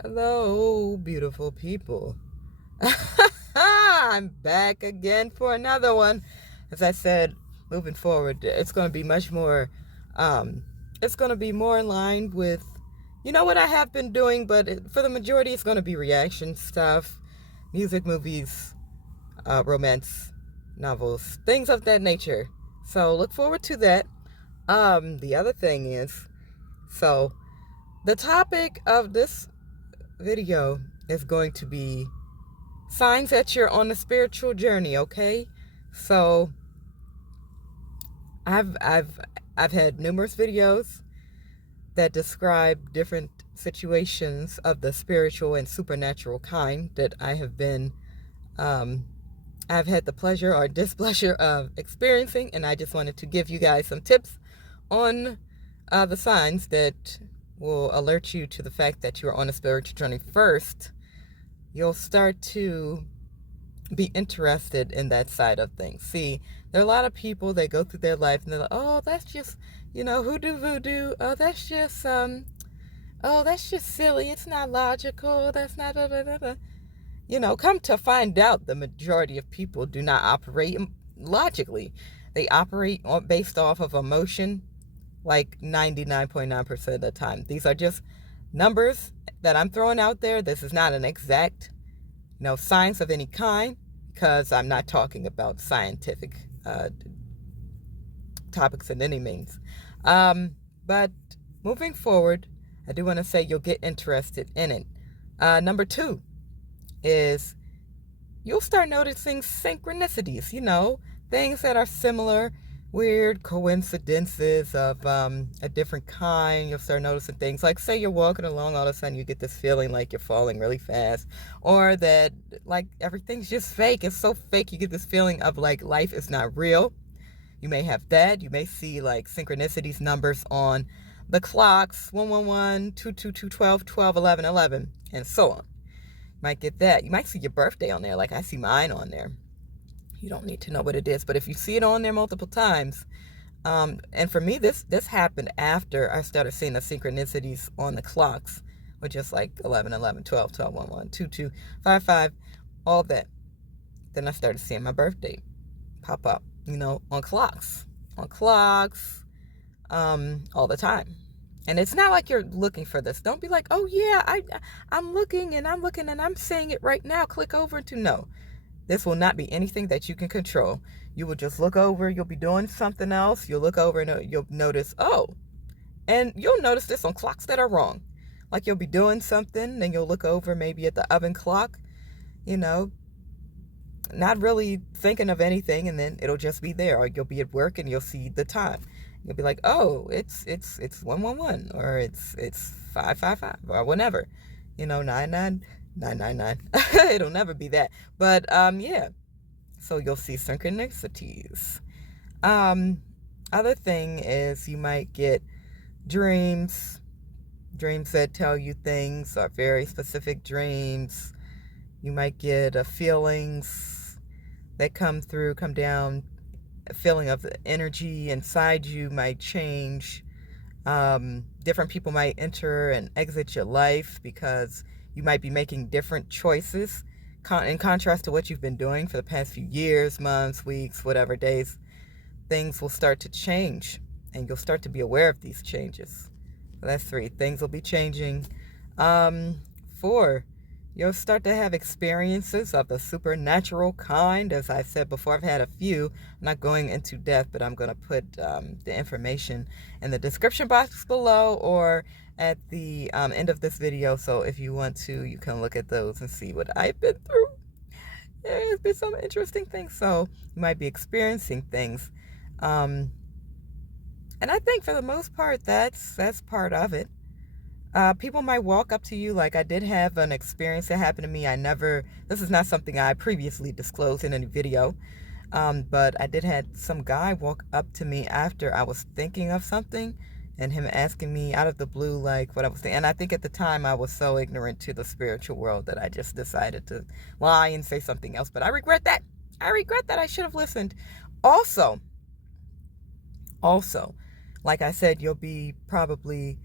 Hello, beautiful people. I'm back again for another one. As I said, moving forward, it's going to be much more, um, it's going to be more in line with, what I have been doing, but for the majority, it's going to be reaction stuff, music, movies, romance, novels, things of that nature. So look forward to that. The other thing is, so the topic of this video is going to be signs that you're on a spiritual journey, okay? So I've I've I've had numerous videos that describe different situations of the spiritual and supernatural kind that um I've had the pleasure or displeasure of experiencing, and I just wanted to give you guys some tips on the signs that will alert you to the fact that you're on a spiritual journey. First, you'll start to be interested in that side of things. See, there are a lot of people that go through their life and they're like, oh, that's just, hoodoo voodoo. Oh, that's just silly. It's not logical. That's not, blah, blah, blah, blah. Come to find out the majority of people do not operate logically. They operate based off of emotion, like 99.9% of the time. These are just numbers that I'm throwing out there. This is not an exact science of any kind, because I'm not talking about scientific topics in any means. But moving forward, I do want to say you'll get interested in it. Number two is you'll start noticing synchronicities, things that are similar, weird coincidences of a different kind. You'll start noticing things like, say you're walking along, all of a sudden you get this feeling like you're falling really fast, or that like everything's just fake. It's so fake, you get this feeling of like life is not real. You may have that. You may see like synchronicities, numbers on the clocks, 111, 222, 12, 12, 11, 11, and so on. You might get that. You might see your birthday on there, like I see mine on there. You don't need to know what it is, but if you see it on there multiple times, and for me, this happened after I started seeing the synchronicities on the clocks, which is like 11, 11, 12, 12, 1, 1, 2, 2, 5, 5, all that. Then I started seeing my birthday pop up, on clocks, all the time. And it's not like you're looking for this. Don't be like, oh yeah, I'm looking and I'm looking and I'm seeing it right now. Click over to no. This will not be anything that you can control. You will just look over, you'll be doing something else, you'll look over and you'll notice, oh, and you'll notice this on clocks that are wrong. Like you'll be doing something, then you'll look over maybe at the oven clock, you know, not really thinking of anything, and then it'll just be there. Or you'll be at work and you'll see the time. You'll be like, oh, it's 111, or it's 555, or whatever, 99999. It'll never be that. But yeah. So you'll see synchronicities. Other thing is you might get dreams. Dreams that tell you things are very specific dreams. You might get feelings that come down. A feeling of the energy inside you might change. Different people might enter and exit your life because you might be making different choices in contrast to what you've been doing for the past few years, months, weeks, whatever, days. Things will start to change, and you'll start to be aware of these changes. So that's 3. Things will be changing. 4, you'll start to have experiences of the supernatural kind. As I said before, I've had a few. I'm not going into depth, but I'm going to put the information in the description box below or at the end of this video. So if you want to, you can look at those and see what I've been through. There's been some interesting things. So you might be experiencing things. And I think for the most part, that's part of it. People might walk up to you. Like I did have an experience that happened to me. This is not something I previously disclosed in any video. But I did had some guy walk up to me after I was thinking of something, and him asking me out of the blue, like what I was thinking. And I think at the time I was so ignorant to the spiritual world that I just decided to lie and say something else. But I regret that. I should have listened. Also, like I said, you'll be probably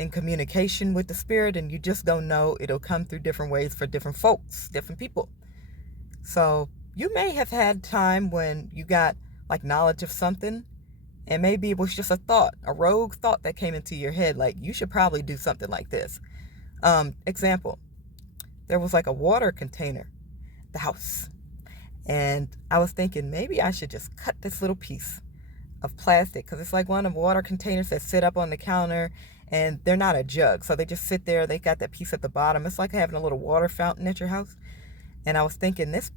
in communication with the spirit and you just don't know. It'll come through different ways for different folks, different people. So you may have had time when you got like knowledge of something, and maybe it was just a thought, a rogue thought that came into your head, like you should probably do something like this. Example, there was like a water container at the house, and I was thinking maybe I should just cut this little piece of plastic, because it's like one of the water containers that sit up on the counter, and they're not a jug, so they just sit there. They got that piece at the bottom. It's like having a little water fountain at your house. And I was thinking this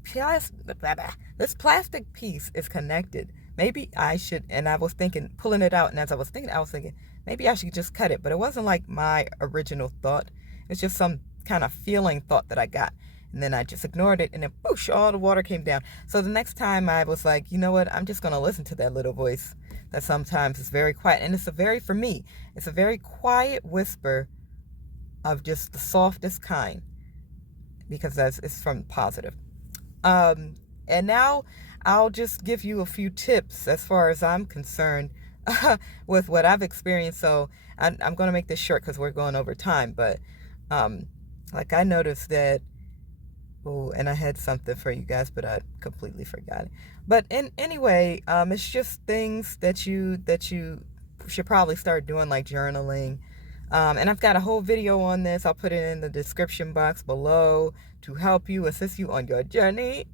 plastic piece is connected. Maybe I should, and I was thinking, pulling it out, and as I was thinking, maybe I should just cut it. But it wasn't like my original thought. It's just some kind of feeling thought that I got. And then I just ignored it, and then whoosh, all the water came down. So the next time I was like, you know what, I'm just going to listen to that little voice that sometimes is very quiet. And for me, it's a very quiet whisper of just the softest kind, because it's from positive. And now I'll just give you a few tips as far as I'm concerned with what I've experienced. So I'm going to make this short because we're going over time. But like I noticed that, and I had something for you guys, but I completely forgot it. But anyway, it's just things that you should probably start doing, like journaling. And I've got a whole video on this. I'll put it in the description box below to help you, assist you on your journey.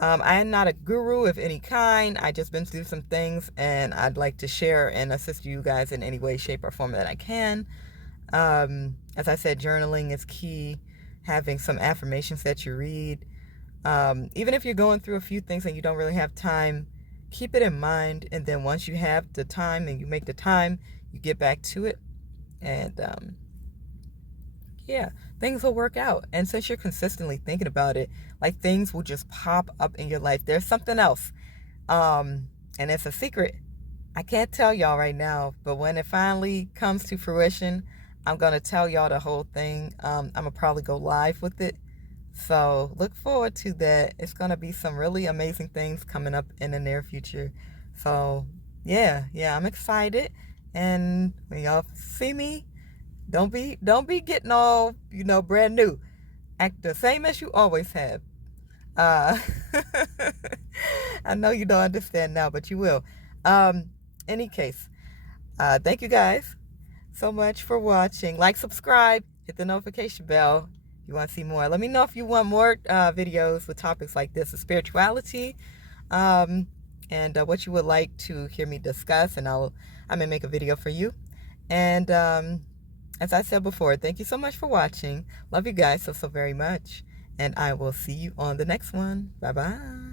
I am not a guru of any kind. I just been through some things, and I'd like to share and assist you guys in any way, shape, or form that I can. As I said, journaling is key. Having some affirmations that you read. Even if you're going through a few things and you don't really have time, keep it in mind. And then once you have the time and you make the time, you get back to it. And yeah, things will work out. And since you're consistently thinking about it, like things will just pop up in your life. There's something else. And it's a secret. I can't tell y'all right now, but when it finally comes to fruition, I'm going to tell y'all the whole thing. I'm going to probably go live with it. So look forward to that. It's going to be some really amazing things coming up in the near future. So yeah, I'm excited. And when y'all see me, don't be getting all, brand new. Act the same as you always have. I know you don't understand now, but you will. Any case, thank you guys so much for watching. Like, subscribe, hit the notification bell if you want to see more. Let me know if you want more videos with topics like this of spirituality, and what you would like to hear me discuss, and I'm gonna make a video for you. And as I said before, thank you so much for watching. Love you guys so very much, and I will see you on the next one. Bye bye.